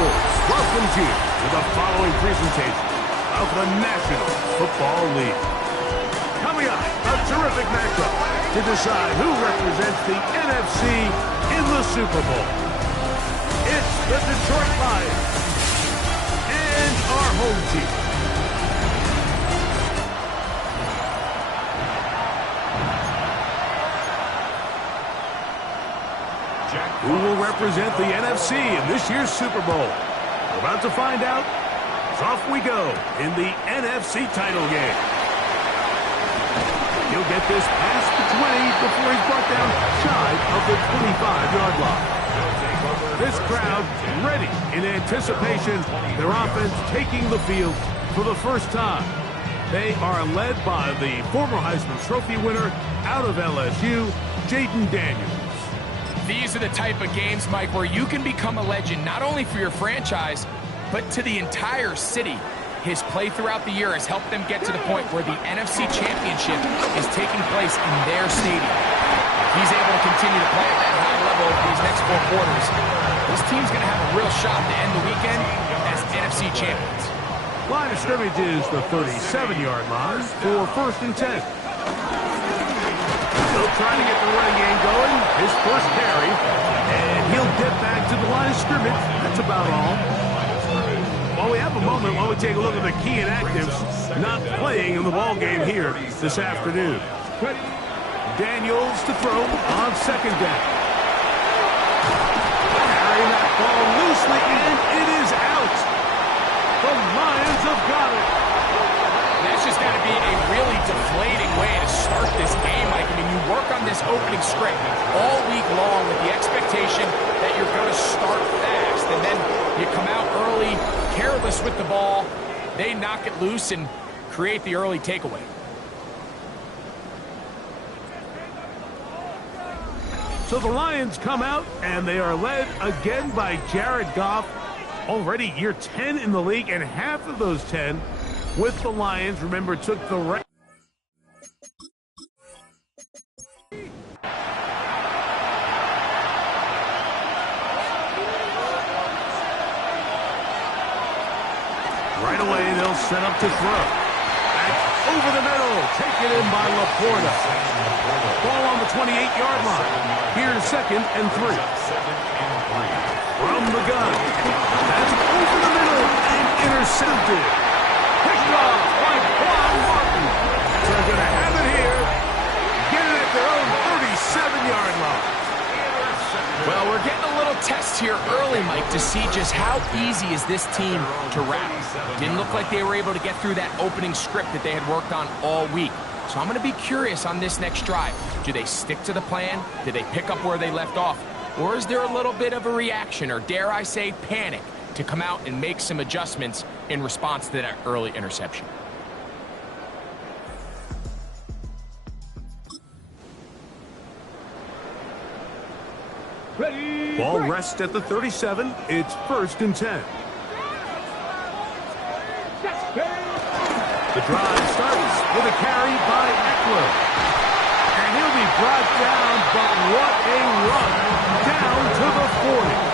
Sports welcomes you to the following presentation of the National Football League. Coming up, a terrific matchup to decide who represents the NFC in the Super Bowl. It's the Detroit Lions and our home team. Who will represent the NFC in this year's Super Bowl? We're about to find out. So off we go in the NFC title game. He'll get this past the 20 before he's brought down shy of the 25-yard line. This crowd ready in anticipation. Their offense taking the field for the first time. They are led by the former Heisman Trophy winner out of LSU, Jayden Daniels. These are the type of games, Mike, where you can become a legend, not only for your franchise, but to the entire city. His play throughout the year has helped them get to the point where the NFC Championship is taking place in their stadium. If he's able to continue to play at that high level over these next 4 quarters, this team's going to have a real shot to end the weekend as NFC champions. Line of scrimmage is the 37-yard line for 1st and 10. Still trying to get the running game going. His first carry, and he'll get back to the line of scrimmage. That's about all. Well, we have a moment while we take a look at the key inactives not playing in the ball game here this afternoon. Daniels to throw on 2nd down. Carrying that ball loosely, and it is out. The Lions have got it. That's just got to be a really deflating way to start this game, Mike. I mean, you work on this opening script all week long with the expectation that you're going to start fast, and then you come out early, careless with the ball. They knock it loose and create the early takeaway. So the Lions come out, and they are led again by Jared Goff. Already year 10 in the league, and half of those 10 with the Lions, remember, took the right. Right away, they'll set up to throw. Back over the middle, taken in by Laporta. Ball on the 28-yard line. Here's 2nd and 3. From the gun. That's over the middle and intercepted. Picked off by Quan Martin. They're going to have it here. Get it at their own 37-yard line. Well, we're getting a little test here early, Mike, to see just how easy is this team to wrap. Didn't look like they were able to get through that opening script that they had worked on all week. So I'm going to be curious on this next drive. Do they stick to the plan? Do they pick up where they left off? Or is there a little bit of a reaction, or dare I say panic, to come out and make some adjustments in response to that early interception? Ball rests at the 37. It's 1st and 10. The drive starts with a carry by Eckler. And he'll be brought down, but what a run down to the 40.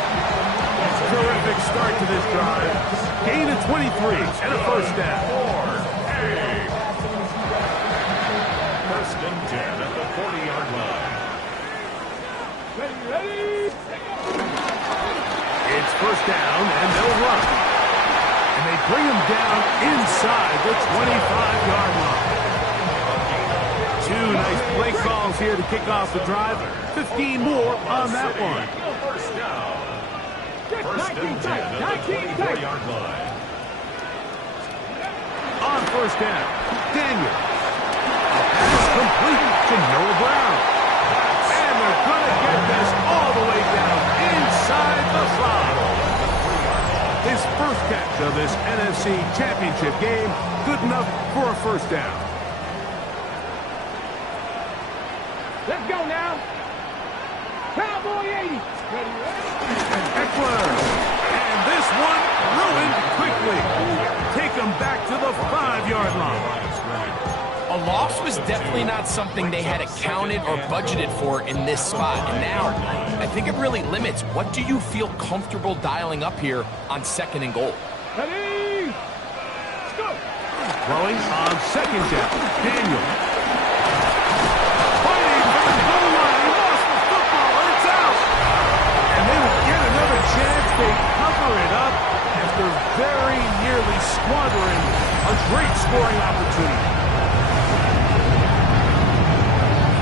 Terrific start to this drive. Gain of 23 and a 1st down. 1st and 10 at the 40-yard line. Ready? It's 1st down, and they'll run. And they bring him down inside the 25-yard line. 2 nice play calls here to kick off the drive. 15 more on that one. 1st down. 1st and 10 at the 24-yard line. On 1st down, Daniel. Pass complete to Noah Brown. And they're going to get this all the way down inside the 5. His first catch of this NFC Championship game, good enough for a 1st down. Let's go now. Cowboy 80. Eckler. And this one ruined quickly. Take him back to the 5-yard line. A loss was definitely not something they had accounted or budgeted for in this spot. And now, I think it really limits what do you feel comfortable dialing up here on 2nd and goal. Ready? Go. Throwing on 2nd down. Daniel. Fighting for the goal line. He lost the football, and it's out. And they will get another chance. They cover it up after very nearly squandering a great scoring opportunity.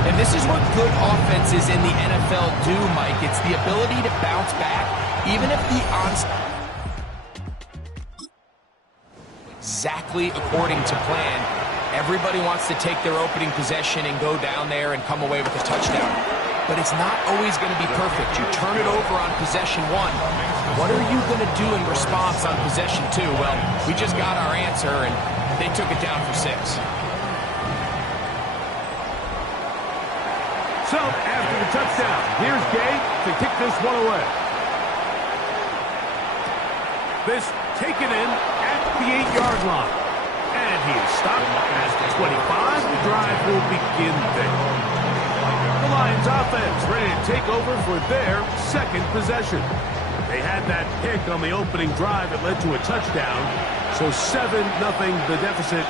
And this is what good offenses in the NFL do, Mike. It's the ability to bounce back, even if the odds exactly according to plan. Everybody wants to take their opening possession and go down there and come away with a touchdown. But it's not always going to be perfect. You turn it over on possession 1. What are you going to do in response on possession 2? Well, we just got our answer, and they took it down for 6. So, after the touchdown, here's Gay to kick this one away. This taken in at the 8-yard line. And he is stopped at the 25. The drive will begin there. The Lions offense ready to take over for their 2nd possession. They had that pick on the opening drive that led to a touchdown. So 7-0 the deficit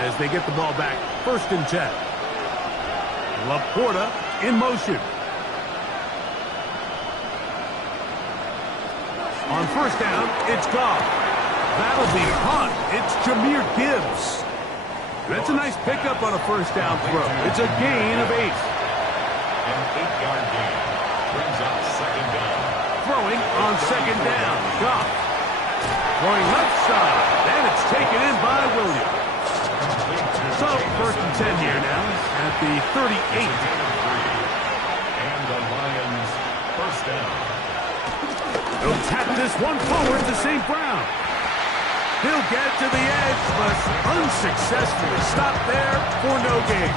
as they get the ball back. 1st and 10. Laporta in motion. On 1st down, it's Goff. That'll be Hunt. It's Jahmyr Gibbs. That's a nice pickup on a 1st down throw. It's a gain of 8. An 8-yard gain brings up 2nd down. Throwing on 2nd down, Goff. Throwing left side, and it's taken in by Williams. So, 1st and 10 here now at the 38. And the Lions 1st down. They'll tap this one forward to St. Brown. He'll get to the edge, but unsuccessfully stopped there for no gain.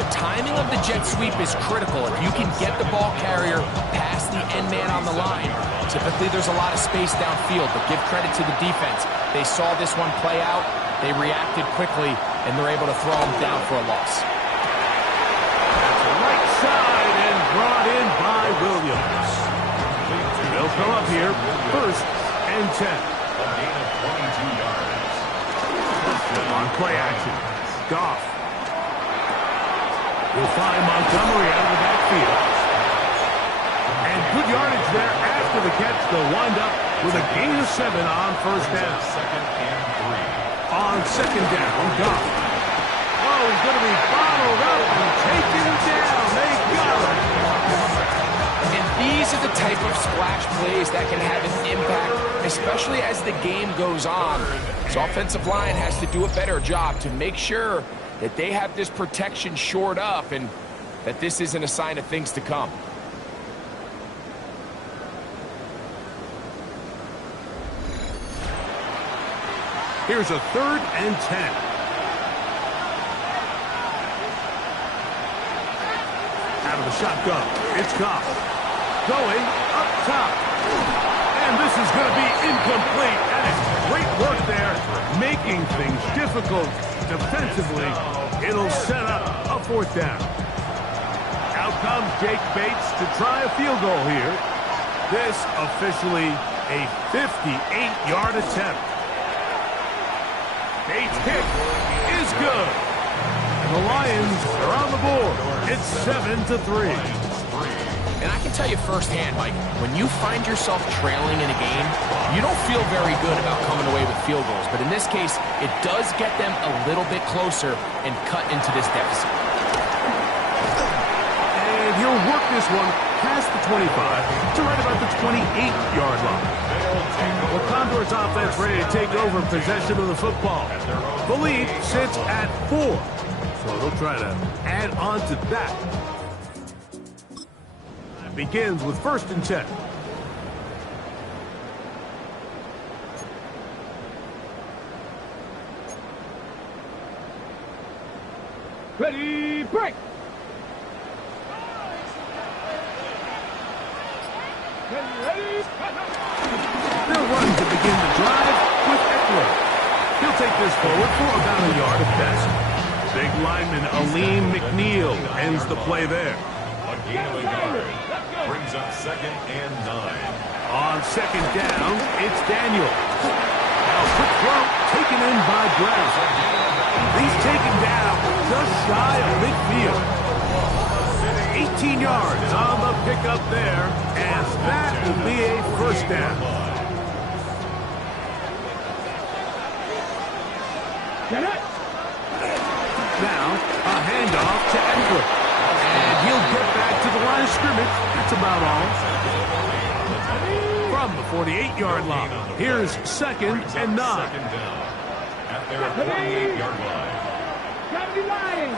The timing of the jet sweep is critical. If you can get the ball carrier past the end man on the line, typically there's a lot of space downfield, but give credit to the defense. They saw this one play out, they reacted quickly, and they're able to throw him down for a loss. Right side and brought in by Williams. They'll come up here, 1st and 10. A gain of 22 yards. On play action, Goff. He'll find Montgomery out of the backfield. And good yardage there after the catch. They'll wind up with a gain of 7 on 1st down. 2nd and 3. On 2nd down, Goff. Oh, he's going to be bottled up and taken down. They got him. And these are the type of splash plays that can have an impact, especially as the game goes on. So offensive line has to do a better job to make sure that they have this protection shored up and that this isn't a sign of things to come. Here's a 3rd and 10. Out of the shotgun, it's Goff. Going up top. And this is going to be incomplete. And it's great work there, making things difficult defensively. It'll set up a 4th down. Out comes Jake Bates to try a field goal here. This officially a 58-yard attempt. Bates' kick is good. And the Lions are on the board. It's 7-3. And I can tell you firsthand, Mike, when you find yourself trailing in a game, you don't feel very good about coming away with field goals. But in this case, it does get them a little bit closer and cut into this deficit. And he'll work this one past the 25 to right about the 28-yard line. The Condors offense ready to take over possession of the football. The lead sits at 4. So they'll try to add on to that. It begins with 1st and 10. Ready, break! They'll run to begin the drive with Eckler. He'll take this forward for about a yard at best. Big lineman Aleem McNeil ends the play there. A gain of a yard. Brings up 2nd and 9. On 2nd down, it's Daniel. Now quick throw taken in by Brown. He's taken down just shy of midfield. 18 yards on the pickup there, and that will be a first down. Get it. Now, a handoff to Eckler. And he'll get back to the line of scrimmage. That's about all. From the 48-yard line, here's 2nd and 9. At their 48-yard line. Gotta be lying.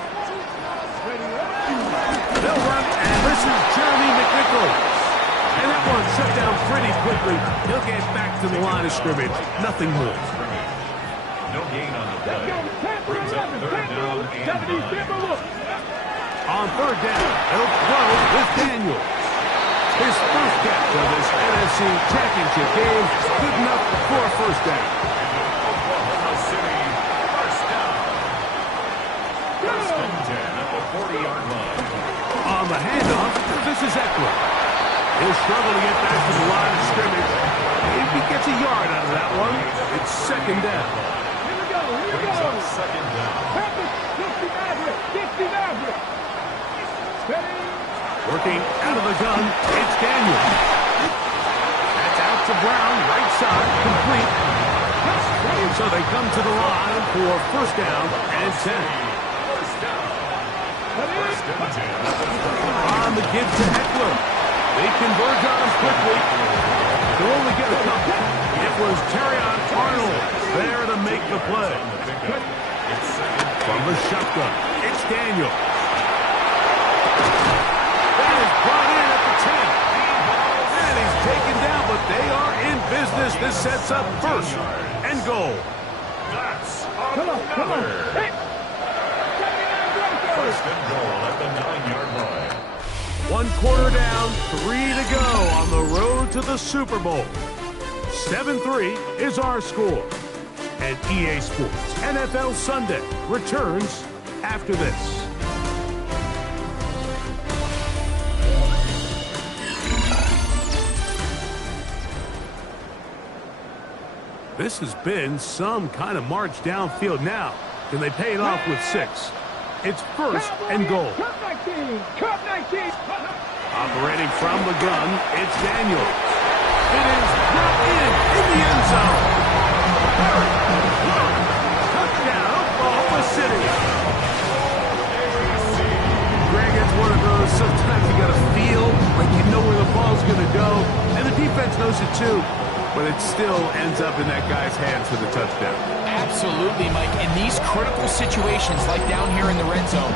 They'll run, and this is Jeremy McNichols. And that one shut down pretty quickly. He'll get back to the line of scrimmage. Nothing more. No gain on the Let's play. go. 10 for Brings up 11. 3rd down and 9. On 3rd down, he'll throw with Daniel. His first catch of this NFC Championship game. Good enough for a first down. Oklahoma City, first down. 1st and 10 at the 40-yard line. On the handoff, this is Eckler. He'll struggle to get back to the line of scrimmage. If he gets a yard out of that one, it's 2nd down. Here we go. Here we Brings go. up 2nd down. Perfect. 60 Maverick. 60 Maverick. Steady. Working out of the gun, it's Daniel. That's out to Brown, right side, complete. So they come to the line for first down and 10. First down. 1st and 10. On the give to Eckler. They converge on him quickly. They'll only get a couple. It was Terrion Arnold there to make the play. From the shotgun, it's Daniel. That is brought in at the 10. And he's taken down, but they are in business. This sets up 1st and goal. That's Come on. Come on. Hey. 1st and goal at the 9-yard line. 1 quarter down, 3 to go on the road to the Super Bowl. 7-3 is our score. And EA Sports NFL Sunday returns after this. This has been some kind of march downfield now. Can they pay it off with 6? It's 1st and goal. Cup 19. Cup 19. Operating from the gun, it's Daniel. It is brought in the end zone. Touchdown, Oklahoma City. Greg, it's one of those, sometimes you got to feel like you know where the ball's going to go, and the defense knows it too, but it still ends up in that guy's hands for the touchdown. Absolutely, Mike. In these critical situations, like down here in the red zone,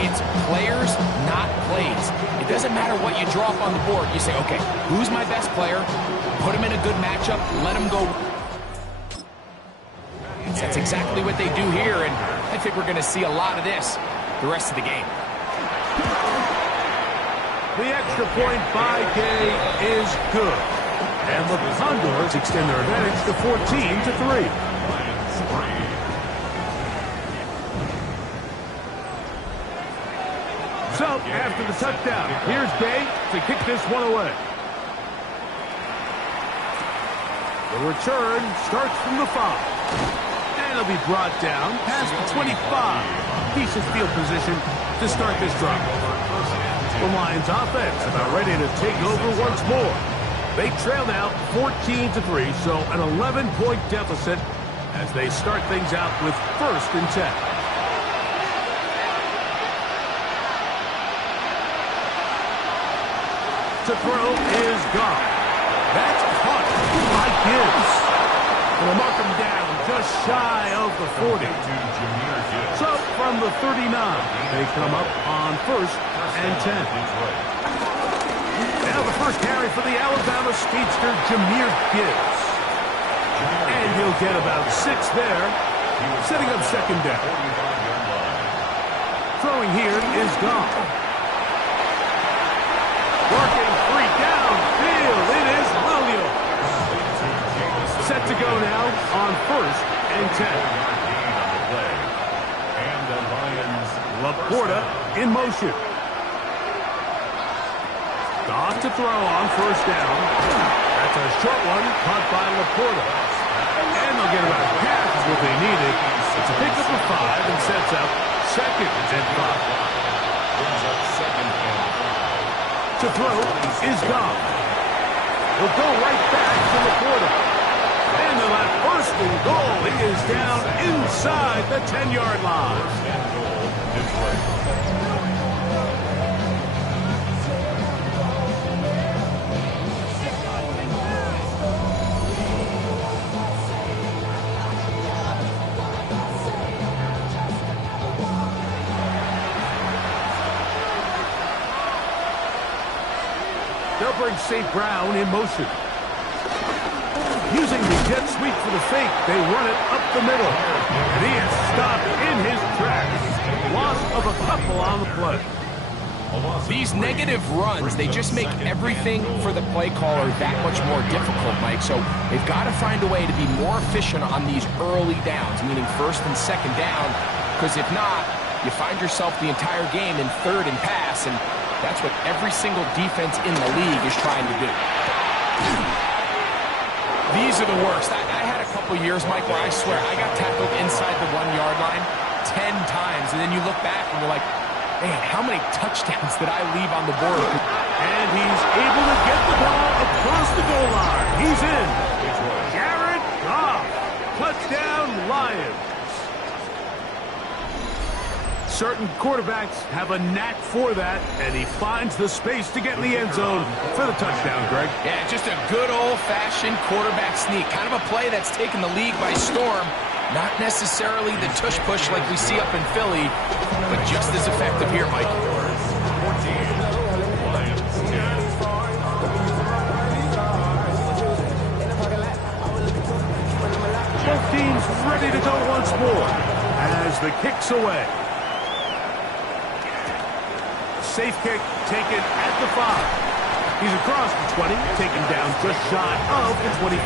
it's players, not plays. It doesn't matter what you draw up on the board. You say, okay, who's my best player? Put him in a good matchup. Let him go. That's exactly what they do here, and I think we're going to see a lot of this the rest of the game. The extra point by Gay is good. And the Condors extend their advantage to 14-3. So, after the touchdown, here's Gay to kick this one away. The return starts from the 5. And it'll be brought down past the 25. Decent field position to start this drive. The Lions offense about ready to take over once more. They trail now 14-3, so an 11-point deficit as they start things out with 1st and 10. To throw is gone. That's caught by Gibbs. And they'll mark him down just shy of the 40. So from the 39, they come up on 1st and 10. Now the first carry for the Alabama speedster, Jahmyr Gibbs. And he'll get about 6 there, setting up 2nd down. Throwing here is gone. Working free downfield, it is Ballew. Set to to go now on 1st and 10. Laporta in motion. Off to throw on 1st down. That's a short one caught by Laporta. And they'll get about half of what they needed. It's a pickup of 5 and sets up 2nd and 5. To throw is Goff. He'll go right back to Laporta. And the left first and goal. He is down inside the 10-yard line. They'll bring St. Brown in motion. Using the jet sweep for the fake, they run it up the middle. And he is stopped in his tracks. Loss of a couple on the play. These negative runs, they just make everything for the play caller that much more difficult, Mike. So they've got to find a way to be more efficient on these early downs, meaning 1st and 2nd down. Because if not, you find yourself the entire game in 3rd and pass, and that's what every single defense in the league is trying to do. These are the worst. I had a couple years, Mike, where I swear I got tackled inside the 1-yard line 10 times, and then you look back and you're like, man, how many touchdowns did I leave on the board? And he's able to get the ball across the goal line. He's in. Jared Goff. Touchdown, Lions. Certain quarterbacks have a knack for that, and he finds the space to get in the end zone for the touchdown, Greg. Yeah, just a good old-fashioned quarterback sneak. Kind of a play that's taken the league by storm. Not necessarily the tush-push like we see up in Philly, but just as effective here, Mike. Both teams ready to go once more as the kick's away. Safe kick taken at the 5. He's across the 20, taken down just shy of the 25.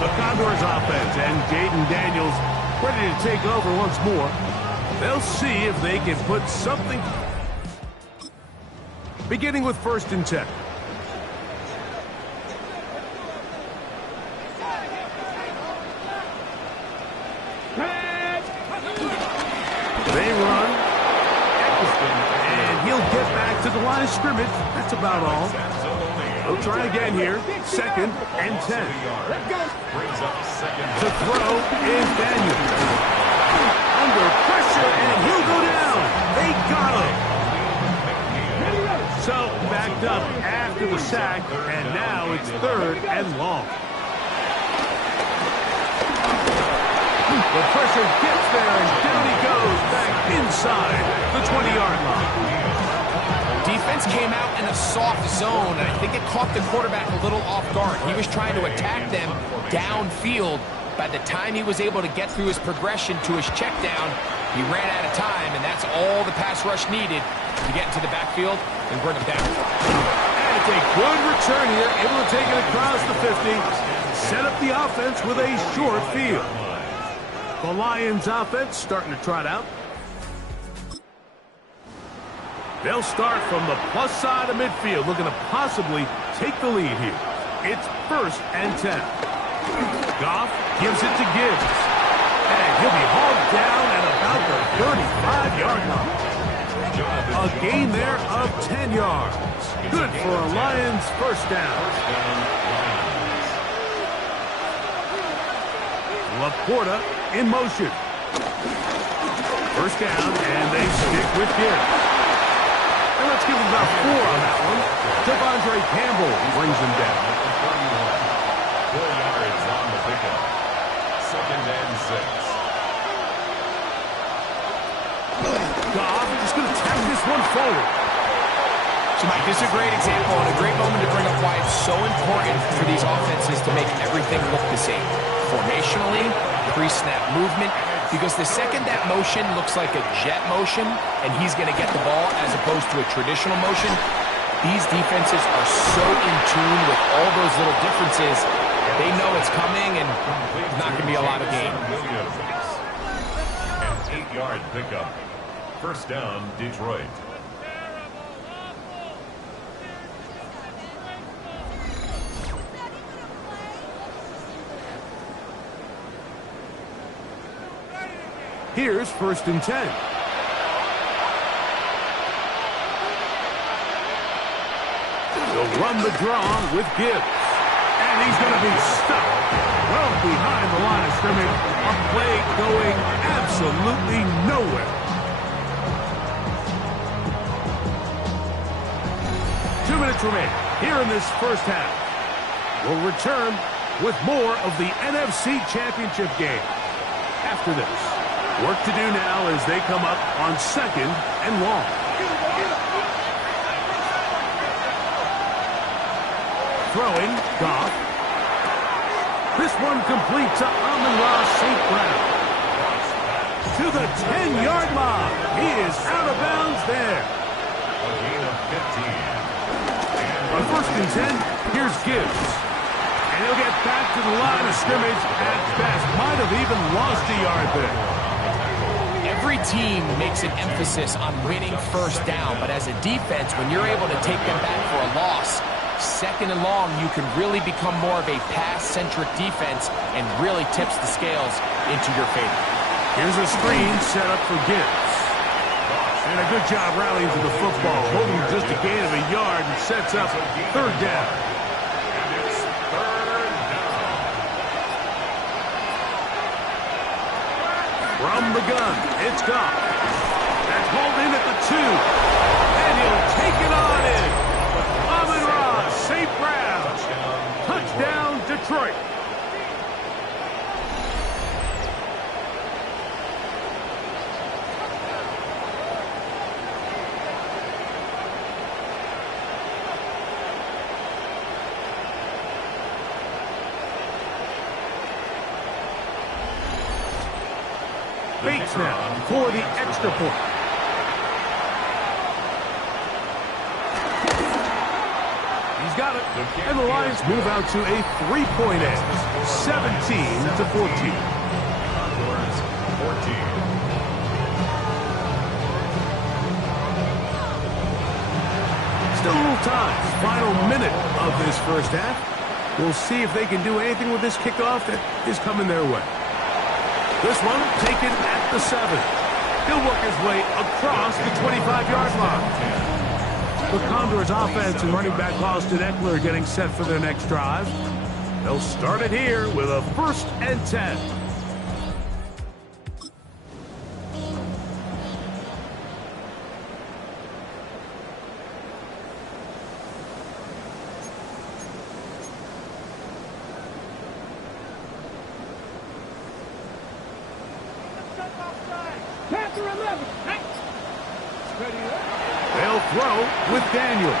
The Condors offense and Jaden Daniels ready to take over once more. They'll see if they can put something. Beginning with 1st and 10. They run. He'll get back to the line of scrimmage. That's about all. They'll try again here. 2nd and 10. To throw is Daniel. Under pressure, and he'll go down. They got him. So backed up after the sack, and now it's 3rd and long. The pressure gets there, and down he goes back inside the 20-yard line. Defense came out in a soft zone, and I think it caught the quarterback a little off guard. He was trying to attack them downfield. By the time he was able to get through his progression to his check down, he ran out of time, and that's all the pass rush needed to get into the backfield and bring him down. And it's a good return here, able to take it across the 50, set up the offense with a short field. The Lions offense starting to trot out. They'll start from the plus side of midfield, looking to possibly take the lead here. It's 1st and 10. Goff gives it to Gibbs. And he'll be hauled down at about the 35-yard line. A gain there of 10 yards. Good for a Lions 1st down. Laporta in motion. 1st down, and they stick with Gibbs. And let's give him about 4 on that one. Devondre Campbell brings him down. 4 yards on the pickup. 2nd and 6. Goff is going to tap this one forward. So, Mike, this is a great example and a great moment to bring up why it's so important for these offenses to make everything look the same. Formationally, pre-snap movement, because the second that motion looks like a jet motion and he's going to get the ball as opposed to a traditional motion, these defenses are so in tune with all those little differences They know it's coming, and there's not going to be a lot of gain. An 8-yard pickup. First down, Detroit. Here's 1st and 10. They'll run the draw with Gibbs. And he's going to be stuck well behind the line of scrimmage. A play going absolutely nowhere. 2 minutes remain here in this first half. We'll return with more of the NFC Championship game after this. Work to do now as they come up on 2nd and long. Throwing, Goff. This one complete to Amon-Ra St. Brown. To the 10-yard line. He is out of bounds there. A gain of 15. On 1st and 10, here's Gibbs. And he'll get back to the line of scrimmage at best. Might have even lost a yard there. Every team makes an emphasis on winning first down, but as a defense, when you're able to take them back for a loss, 2nd and long, you can really become more of a pass-centric defense and really tips the scales into your favor. Here's a screen set up for Gibbs. And a good job rallying to the football, holding just a gain of a yard and sets up 3rd down. And it's 3rd down. From the gun, it's Goff. That's hauled in at the 2. And he'll take it on in. Amon-Ra St. Brown. Touchdown, Detroit. Bates now for the extra point. He's got it. And the Lions move out to a 3-point edge. 17-14. Condors, 14. Still a little time. Final minute of this first half. We'll see if they can do anything with this kickoff that is coming their way. This one taken at the 7. He'll work his way across the 25-yard line. The Condors offense and running back Austin Eckler getting set for their next drive. They'll start it here with a 1st and 10. Panther 11. They'll throw with Daniel.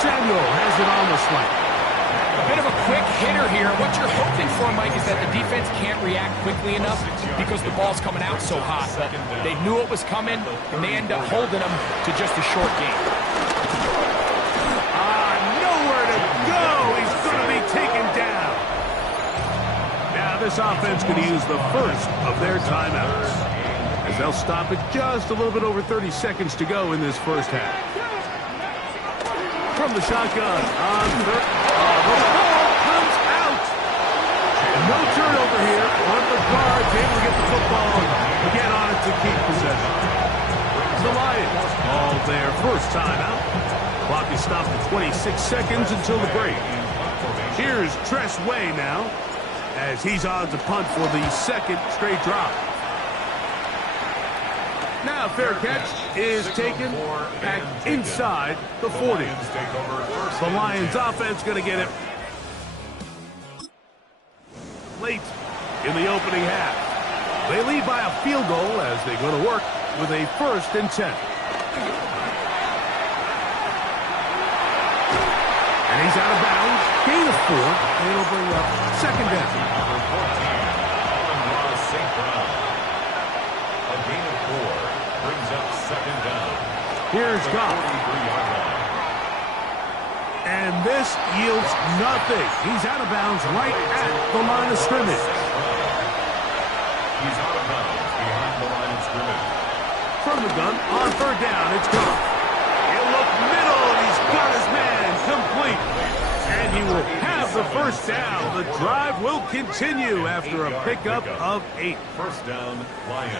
Samuel has it on the slant. A bit of a quick hitter here. What you're hoping for, Mike, is that the defense can't react quickly enough because the ball's coming out so hot. But they knew it was coming, and they end up holding them to just a short game. Nowhere to go. He's going to be taken down. Now this offense going to use the first of their timeouts, as they'll stop it just a little bit over 30 seconds to go in this first half. From the shotgun on third. The ball comes out. No turnover here. One of the guards able to get the football and get on it to keep possession. The Lions call their first timeout. Clock is stopped at 26 seconds until the break. Here's Tress Way now, as he's on to punt for the 2nd straight drop. Now fair catch is taken at inside the 40. The Lions offense going to get it late in the opening half. They lead by a field goal as they go to work with a 1st and 10. And he's out of bounds. Gain of 4. And it'll bring up 2nd down. St. Brown. A gain of 4 brings up 2nd down. Here's Goff. And this yields nothing. He's out of bounds right at the line of scrimmage. He's out of bounds behind the line of scrimmage. From the gun, on third down, it's gone. He'll look middle, and he's got his man complete. And he will have the first down. The drive will continue after a pickup of 8. First down, Lions.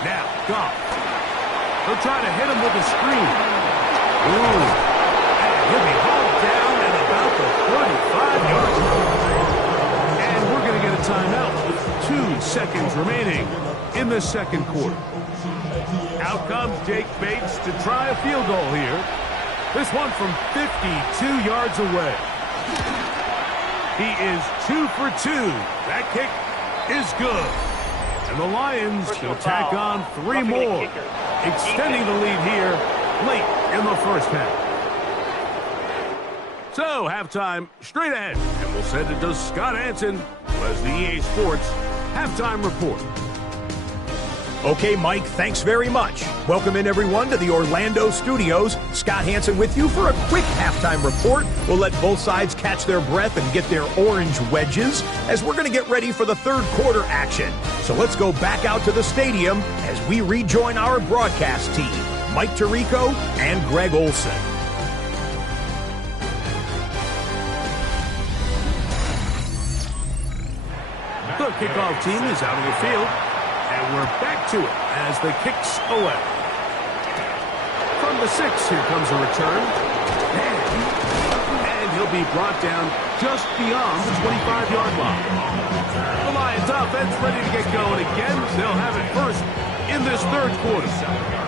Now, Goff. He'll try to hit him with a screen. Ooh. And he'll be hauled down at about the 35-yard line. And we're going to get a timeout with 2 seconds remaining in the second quarter. Out comes Jake Bates to try a field goal here. This one from 52 yards away. He is 2 for 2. That kick is good. And the Lions will tack on 3 more, extending the lead here late in the first half. So, halftime straight ahead, and we'll send it to Scott Hansen, who has the EA Sports Halftime Report. Okay, Mike, thanks very much. Welcome in, everyone, to the Orlando studios. Scott Hansen with you for a quick halftime report. We'll let both sides catch their breath and get their orange wedges as we're going to get ready for the third quarter action. So let's go back out to the stadium as we rejoin our broadcast team, Mike Tirico and Greg Olson. The kickoff team is out of the field. And we're back to it as the kick's away. From the 6, here comes a return. And he'll be brought down just beyond the 25-yard line. The Lions offense ready to get going again. They'll have it first in this third quarter.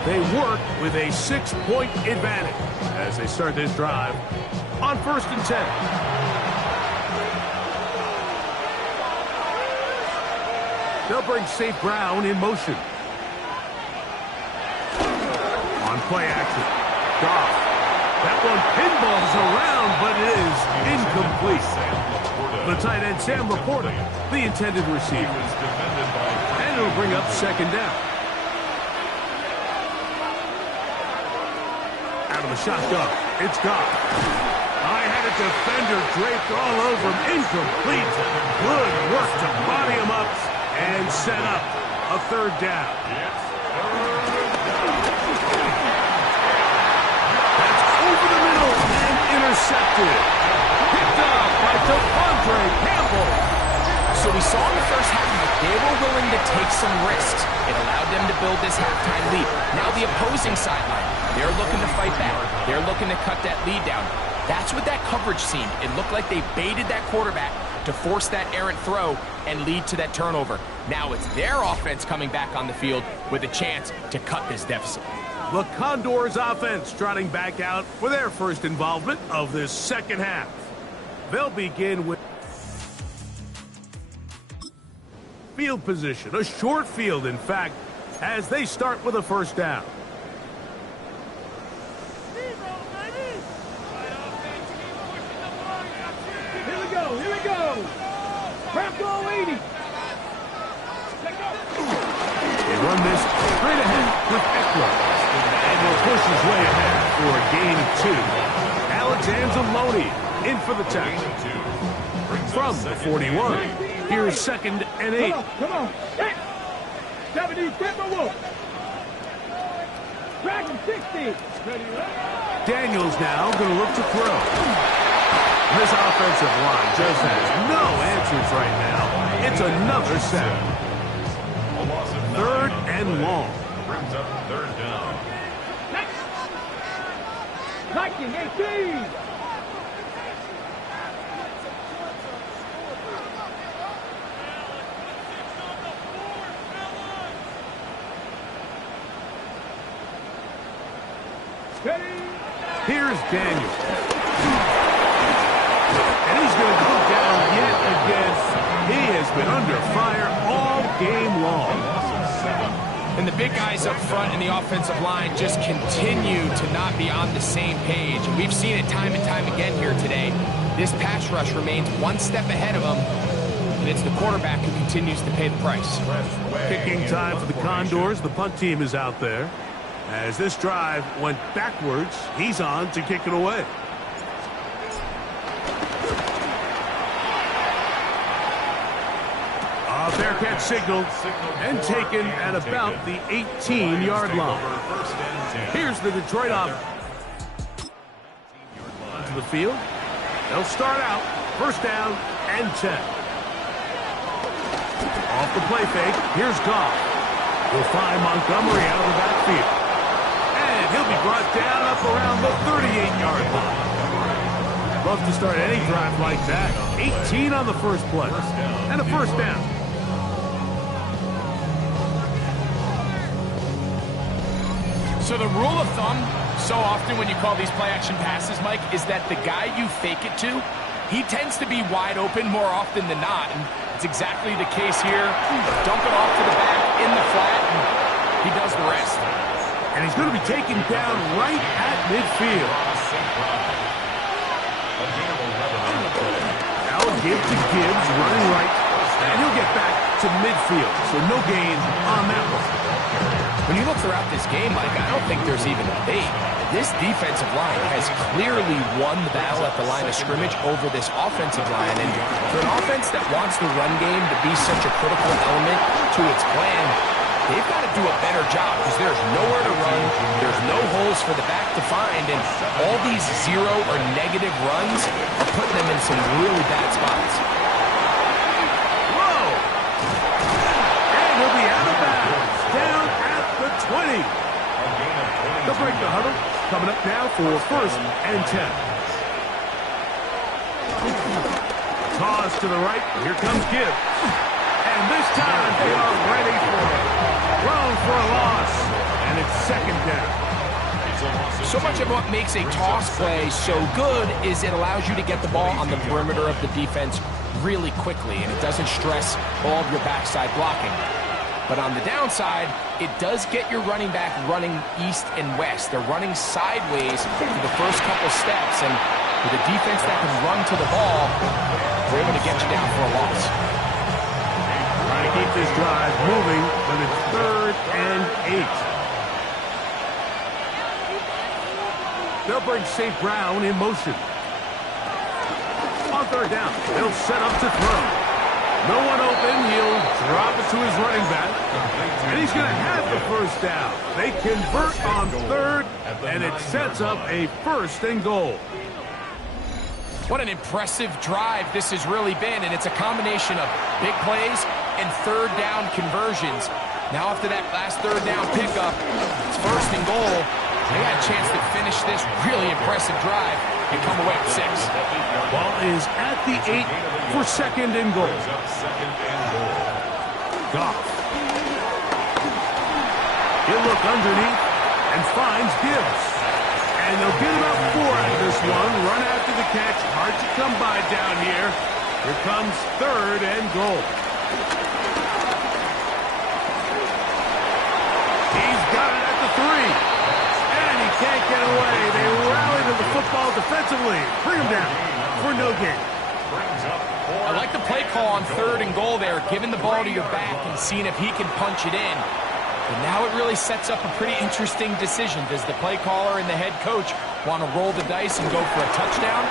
They work with a 6-point advantage as they start this drive on 1st and 10. They'll bring St. Brown in motion. On play action. Goff. That one pinballs around, but it is incomplete. The tight end, Sam Laporta, the intended receiver. And it'll bring up 2nd down. Out of the shotgun. It's Goff. I had a defender draped all over him. Incomplete. Good work to body him up and set up a 3rd down. That's over the middle and intercepted. Picked up by Devondre Campbell. So we saw in the first half that they were willing to take some risks. It allowed them to build this halftime lead. Now the opposing sideline, they're looking to fight back. They're looking to cut that lead down. That's what that coverage seemed. It looked like they baited that quarterback to force that errant throw and lead to that turnover. Now it's their offense coming back on the field with a chance to cut this deficit. The Condors offense trotting back out for their first involvement of this second half. They'll begin with field position, a short field, in fact, as they start with a 1st down. Here we go. Bronco 80. They run this straight ahead with Eckler. And will push his way ahead for a gain of 2. Alexander Loney in for the tackle. From the 41, here's 2nd and 8. Come on. Hey. 70, Timber Wolf. Dragon 60. Daniels now going to look to throw. This offensive line just has no answers right now. It's another sack. 3rd and long. Brings up 3rd down. Viking 18. Here's Daniels. And he's going to go down yet again. He has been under fire all game long. And the big guys up front in the offensive line just continue to not be on the same page. And we've seen it time and time again here today. This pass rush remains one step ahead of them. and it's the quarterback who continues to pay the price. Kicking time for the Condors. The punt team is out there. As this drive went backwards, he's on to kick it away. A fair catch signal and taken at about the 18-yard line. Here's the Detroit offense. To the field. They'll start out first down and 10. Off the play fake, here's Goff. He'll find Montgomery out of the backfield. And he'll be brought down up around the 38-yard line. Love to start any drive like that. 18 on the first play. And a first down. So the rule of thumb, so often when you call these play-action passes, Mike, is that the guy you fake it to, he tends to be wide open more often than not. And it's exactly the case here. Dump it off to the back in the flat, and he does the rest. And he's going to be taken down right at midfield. Now a give to Gibbs, running right. And he'll get back to midfield, so no gain on that one. When you look throughout this game, Mike, I don't think there's even a debate. This defensive line has clearly won the battle at the line of scrimmage over this offensive line. And for an offense that wants the run game to be such a critical element to its plan, they've got to do a better job because there's nowhere to run, there's no holes for the back to find, and all these zero or negative runs are putting them in some really bad spots. Whoa! And he'll be out of bounds, down at the 20. They'll break the huddle. Coming up now for first and 10. Toss to the right. Here comes Gibbs. And this time they are ready for it. Thrown for a loss. And it's second down. So much of what makes a toss play so good is it allows you to get the ball on the perimeter of the defense really quickly, and it doesn't stress all of your backside blocking. But on the downside, it does get your running back running east and west. They're running sideways for the first couple steps, and with a defense that can run to the ball, they're able to get you down for a loss. Trying to keep this drive moving, but it's third and 8. They'll bring St. Brown in motion. On third down, they'll set up to throw. No one open. He'll drop it to his running back. And he's going to have the first down. They convert on third, and it sets up a first and goal. What an impressive drive this has really been, and it's a combination of big plays and third down conversions. Now after that last third down pickup, it's first and goal. They got a chance to finish this really impressive drive and come away with 6. Ball is at the 8 for second and goal. Goff. He'll look underneath and finds Gibbs. And they'll get about 4 out of this one. Run after the catch. Hard to come by down here. Here comes third and goal. He's got it at the 3. And he can't get away. They rally to the football defensively. Bring him down for no gain. I like the play call on third and goal there, giving the ball to your back and seeing if he can punch it in. But now it really sets up a pretty interesting decision. Does the play caller and the head coach want to roll the dice and go for a touchdown,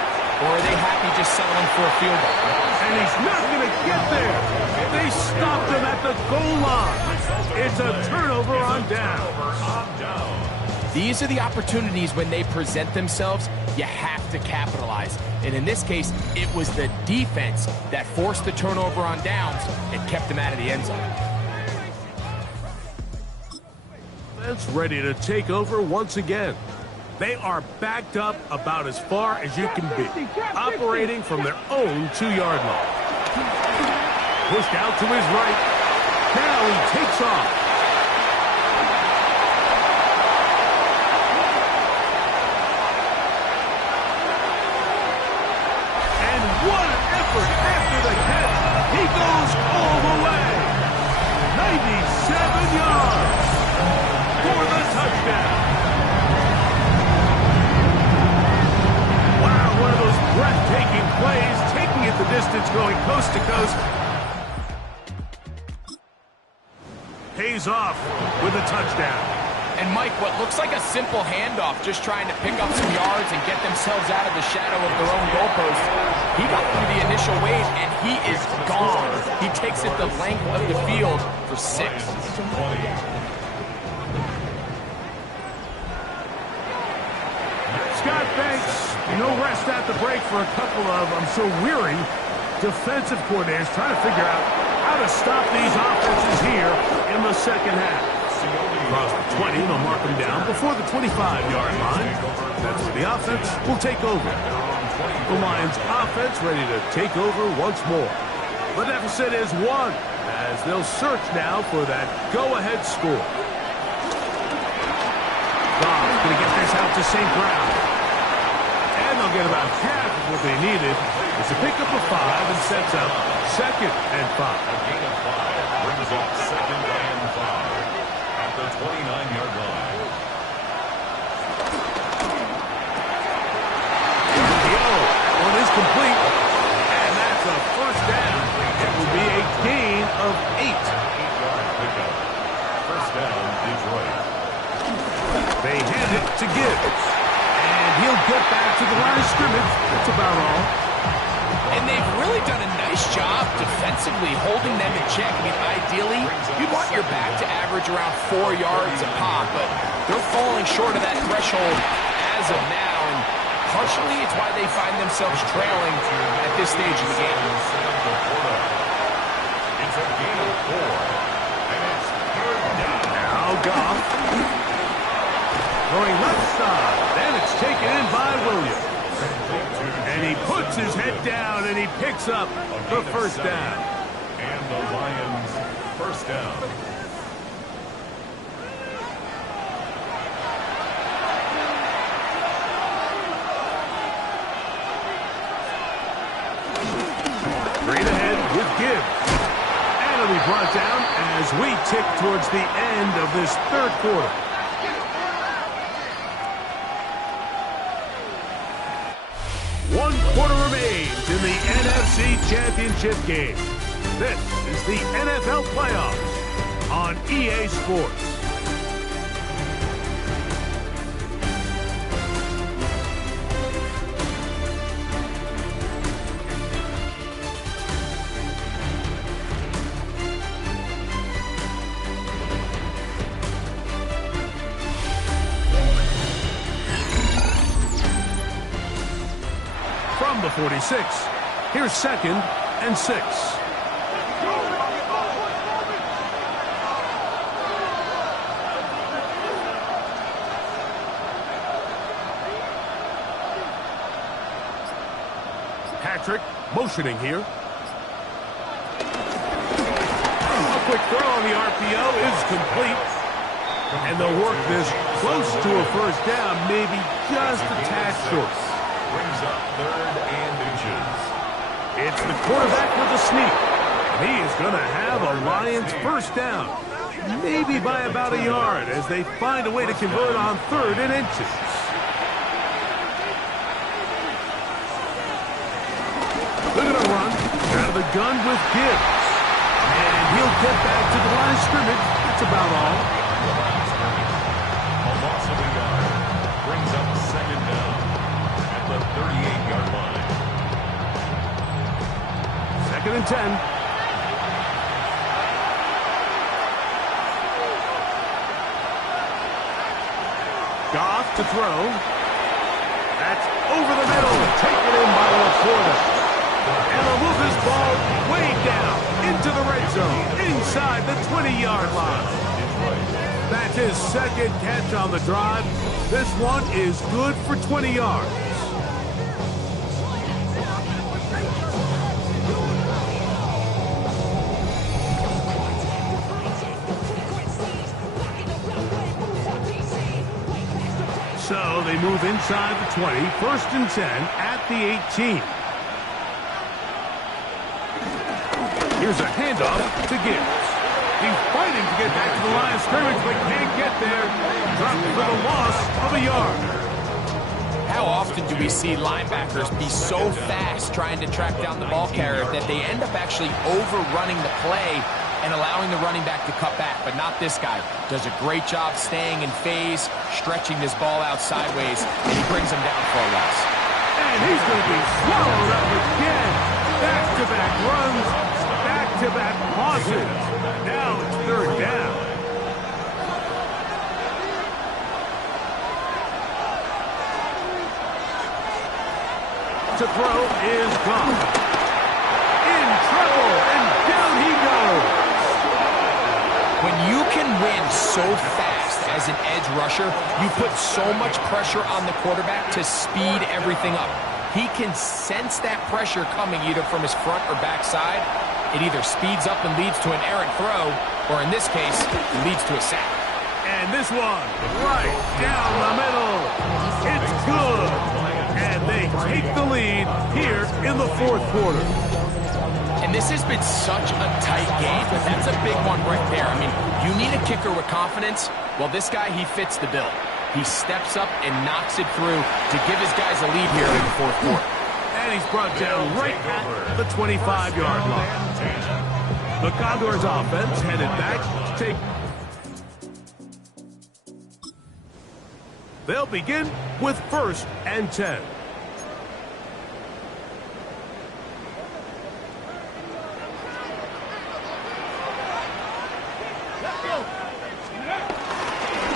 or are they happy just settling for a field goal? And he's not going to get there. They stopped him at the goal line. It's a turnover on down. These are the opportunities when they present themselves, you have to capitalize. And in this case, it was the defense that forced the turnover on downs and kept them out of the end zone. That's ready to take over once again. They are backed up about as far as you can be, operating from their own 2-yard line. Pushed out to his right. Now he takes off. After the catch, he goes all the way. 97 yards for the touchdown. Wow, one of those breathtaking plays, taking it the distance, going coast to coast. pays off with a touchdown. And Mike, what looks like a simple handoff, just trying to pick up some yards and get themselves out of the shadow of their own goalpost. He got through the initial wave, and he is gone. He takes it the length of the field for 6. Scott Banks, no rest at the break for a couple of, I'm so weary, defensive coordinators trying to figure out how to stop these offenses here in the second half. Across the 20, they'll mark them down before the 25-yard line. That's where the offense will take over. The Lions offense ready to take over once more. The deficit is 1 as they'll search now for that go-ahead score. Goff's going to get this out to St. Brown. And they'll get about half of what they needed. It's a pickup of 5 and sets up 2nd and 5. A gain of 5 brings up 2nd and 5 at the 29-yard line. That one is complete. And that's a first down. It will be a gain of 8. 8-yard pickup. First down, Detroit. They hand it to Gibbs. And he'll get back to the line of scrimmage. That's about all. And they've really done a nice job defensively holding them in check. I mean, ideally, you'd want your back to average around 4 yards a pop, but they're falling short of that threshold as of now, and partially it's why they find themselves trailing at this stage of the game. It's a gain of 4, and it's third down. Now Goff. Going left side. Then it's taken in by Williams. And he puts his head down and he picks up the first down. And the Lions first down. Straight ahead with Gibbs. And it'll be brought down as we tick towards the end of this third quarter. One quarter remains in the NFC Championship game. This is the NFL Playoffs on EA Sports. From the 46, here's 2nd and 6. Patrick motioning here. A quick throw on the RPO is complete. And they'll work this close to a first down, maybe just a tad short. Brings up 3rd and inches. It's the quarterback with a sneak. He is going to have a Lions first down. Maybe by about a yard as they find a way to convert on 3rd and inches. They're going to run out of the gun with Gibbs. And he'll get back to the line of scrimmage. That's about all. A loss of a yard brings up 2nd down at the 38-yard line. 2nd and 10. Goff to throw. That's over the middle. Taken in by LaPorta. And they'll move this ball way down into the red zone, inside the 20-yard line. That's his 2nd catch on the drive. This one is good for 20 yards. So they move inside the 20, 1st and 10 at the 18. Here's a handoff to Gibbs. He's fighting to get back to the line of scrimmage, but can't get there. Dropped for the loss of a yard. How often do we see linebackers be so fast trying to track down the ball carrier that they end up actually overrunning the play and allowing the running back to cut back, but not this guy. Does a great job staying in phase, stretching this ball out sideways, and he brings him down for a loss. And he's going to be swallowed up again. Back-to-back runs, back-to-back losses. Now it's third down. To throw is gone. In trouble, and down he goes. When you can win so fast as an edge rusher, you put so much pressure on the quarterback to speed everything up. He can sense that pressure coming either from his front or back side. It either speeds up and leads to an errant throw, or in this case, leads to a sack. And this one, right down the middle. It's good. And they take the lead here in the fourth quarter. And this has been such a tight game, but that's a big one right there. I mean, you need a kicker with confidence. Well, this guy, he fits the bill. He steps up and knocks it through to give his guys a lead here in the fourth quarter. And he's brought down right at the 25-yard line. The Condors offense headed back to take. They'll begin with 1st and 10.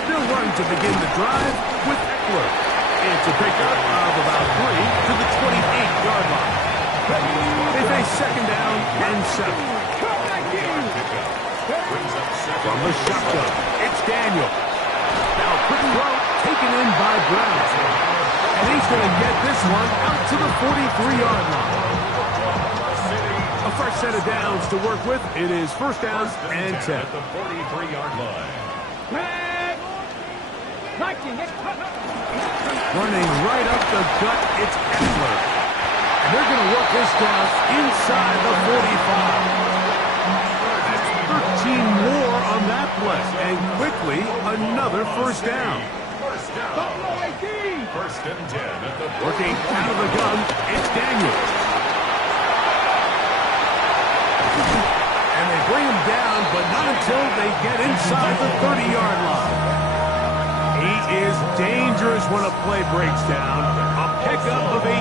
They'll run to begin the drive with Eckler. It's a pickup of about 3 to the 28-yard line. They face second down and 7. From the shotgun, it's Daniel. Now a quick throw taken in by Brown. And he's going to get this one out to the 43-yard line. A fresh set of downs to work with. It is 1st down and 10. At the 43-yard line. Running right up the gut, it's Eckler. And they're going to work this down inside the 45. That's 13 more on that play. And quickly, another 1st down. 1st and 10 at the Working out of the gun, it's Daniel. And they bring him down, but not until they get inside the 30-yard line. He is dangerous when a play breaks down. A pickup of 18.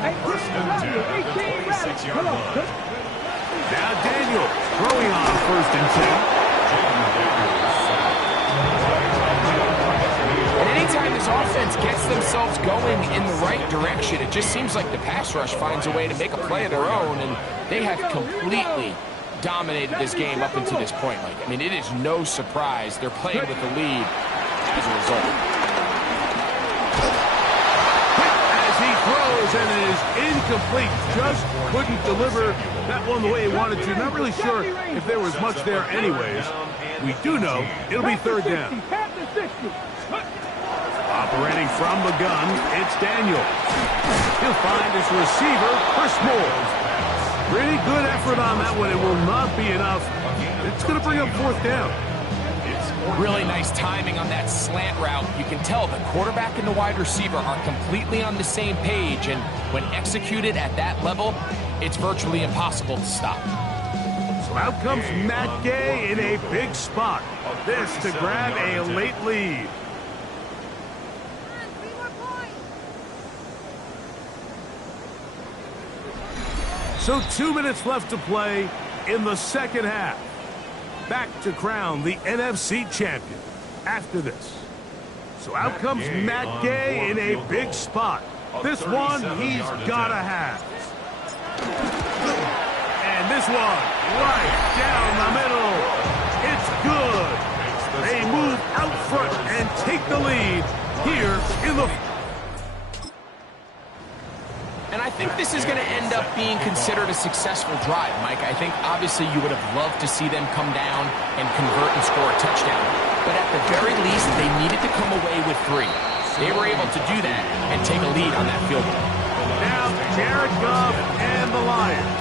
1st and 10 at the 46-yard line. Now Daniel throwing on 1st and 10. And anytime this offense gets themselves going in the right direction, it just seems like the pass rush finds a way to make a play of their own, and they have completely dominated this game up until this point, Mike. I mean, it is no surprise they're playing with the lead as a result. As he throws, and it is incomplete. Just couldn't deliver that one the way he wanted to. Not really sure if there was much there anyways. We do know it'll be 3rd down. Operating from the gun, it's Daniel. He'll find his receiver, Chris Moore. Pretty good effort on that one. It will not be enough. It's going to bring up 4th down. Really nice timing on that slant route. You can tell the quarterback and the wide receiver are completely on the same page, and when executed at that level, it's virtually impossible to stop. So out comes Matt Gay in a big spot. This to grab a late lead. So 2 minutes left to play in the second half. Back to crown the NFC champion after this. So out comes Matt Gay in a big spot. This one he's got to have. And this one right down the middle. It's good. They move out front and take the lead here in the... And I think this is going to end up being considered a successful drive, Mike. I think obviously you would have loved to see them come down and convert and score a touchdown. But at the very least, they needed to come away with 3. They were able to do that and take a lead on that field goal. Now Jared Goff and the Lions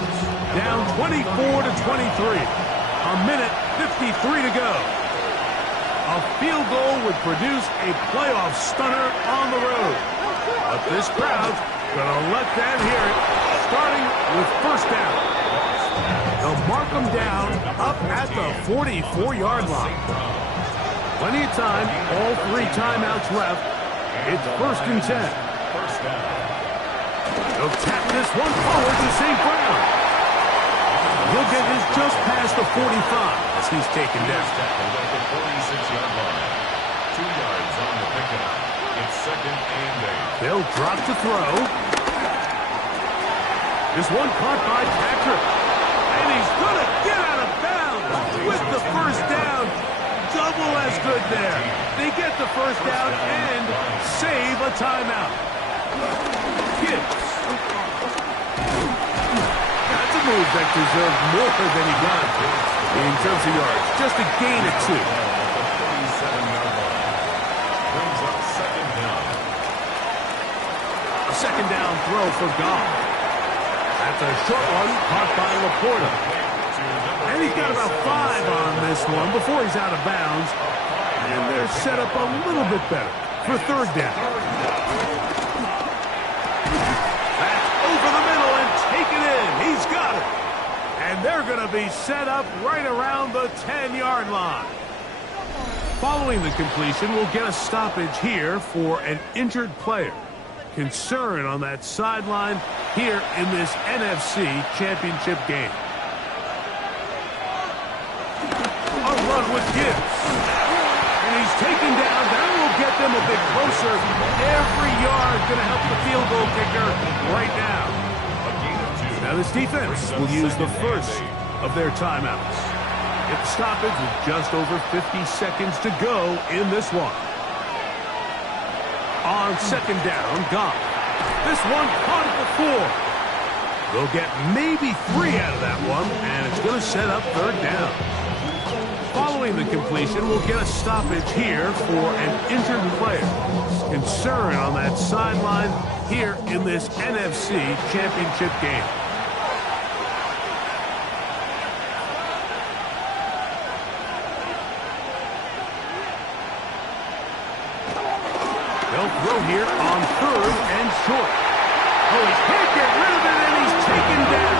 down 24 to 23. A minute 53 to go. A field goal would produce a playoff stunner on the road. But this crowd's gonna let them hear it, starting with 1st down. mark them down up at the 44-yard line. Plenty of time, all 3 timeouts left. It's 1st and 10. They'll tap this one forward to St. Brown. He'll get this just past the 45 as he's taken down. 46-yard line. 2 yards on the pickup. It's 2nd and 8. They'll drop to throw. This one caught by Patrick. And he's going to get out of bounds with the 1st down. Double as good there. They get the 1st down and save a timeout. Gibbs. That's a move that deserved more than he got in terms of yards. Just a gain of 2. 37-yard line. Brings up 2nd down. A 2nd down throw for Goff. That's a short one caught by Laporta. And he's got about 5 on this one before he's out of bounds. And they're set up a little bit better for 3rd down. That's over the middle and taken in. He's got it. And they're going to be set up right around the 10-yard line. Following the completion, we'll get a stoppage here for an injured player. Concern on that sideline here in this NFC championship game. A run with Gibbs. And he's taken down. That will get them a bit closer. Every yard going to help the field goal kicker right now. Now this defense will use the 1st of their timeouts. Get the stoppage with just over 50 seconds to go in this one. On 2nd down, Goff. This one caught at the 4. They'll get maybe 3 out of that one, and it's going to set up 3rd down. Following the completion, we'll get a stoppage here for an injured player. Concern on that sideline here in this NFC championship game. They'll throw here on 3rd and short. Oh, he can't get rid of it, and he's taken down.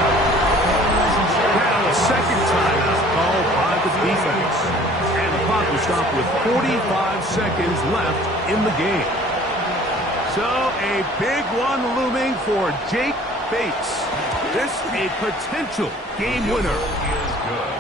Now a 2nd timeout called by the defense. And the clock will stop with 45 seconds left in the game. So a big one looming for Jake Bates. This a potential game winner.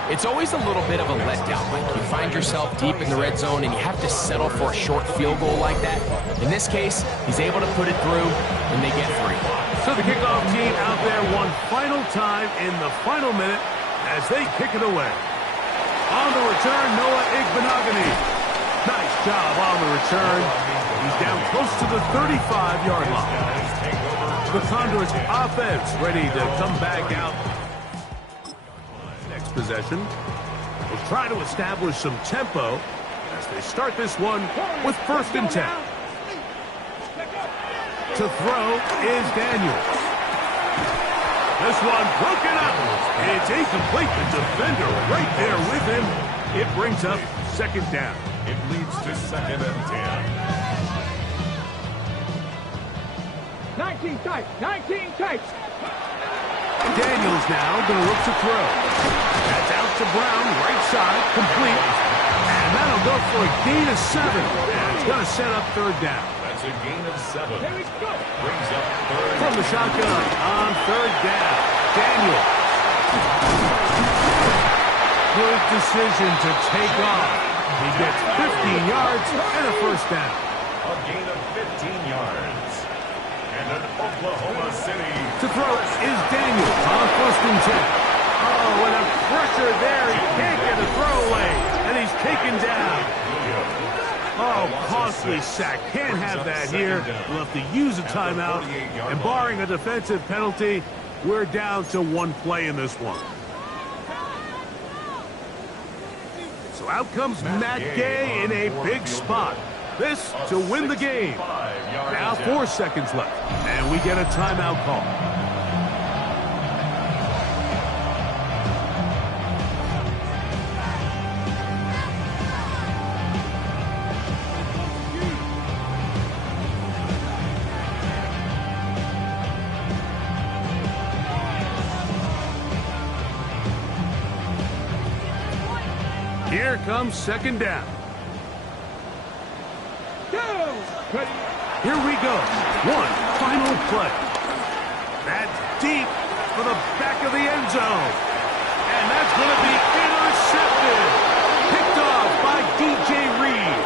It's always a little bit of a letdown, Mike. You find yourself deep in the red zone and you have to settle for a short field goal like that. In this case, he's able to put it through and they get 3. So the kickoff team out there one final time in the final minute as they kick it away. On the return, Noah Igbenogany. Nice job on the return. He's down close to the 35-yard line. The Condors offense ready to come back out. Next possession. Will try to establish some tempo as they start this one with 1st and 10. To throw is Daniels. This one broken up. It's incomplete. The defender right there with him. It brings up 2nd down. It leads to 2nd and 10. 19 tight, 19 tight. Daniels now going to look to throw. That's out to Brown, right side, complete. And that'll go for a gain of 7. And it's going to set up 3rd down. That's a gain of 7. Here we go. Brings up 3rd. From the shotgun on 3rd down. Daniels. Good decision to take off. He gets 15 yards and a 1st down. A gain of 15 yards. And an Oklahoma City. To throw is Daniels on 1st and 10. Oh, and a pressure there. He can't get a throwaway. And he's taken down. Oh, costly sack. Can't have that here. We'll have to use a timeout. And barring a defensive penalty, we're down to 1 play in this one. So out comes Matt Gay in a big spot. This to win the game. Now 4 seconds left. And we get a timeout call. Here comes second down. Here we go. One final play. That's deep for the back of the end zone. And that's going to be intercepted. Picked off by DJ Reed.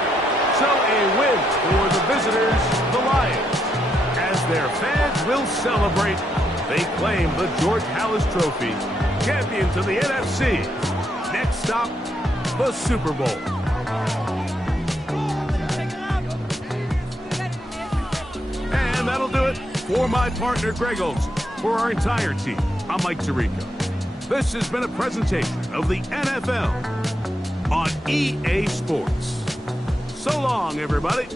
So a win for the visitors, the Lions. As their fans will celebrate, they claim the George Halas Trophy. Champions of the NFC. Next stop, the Super Bowl. And that'll do it for my partner, Greg Olson. For our entire team, I'm Mike Tirico. This has been a presentation of the NFL on EA Sports. So long, everybody.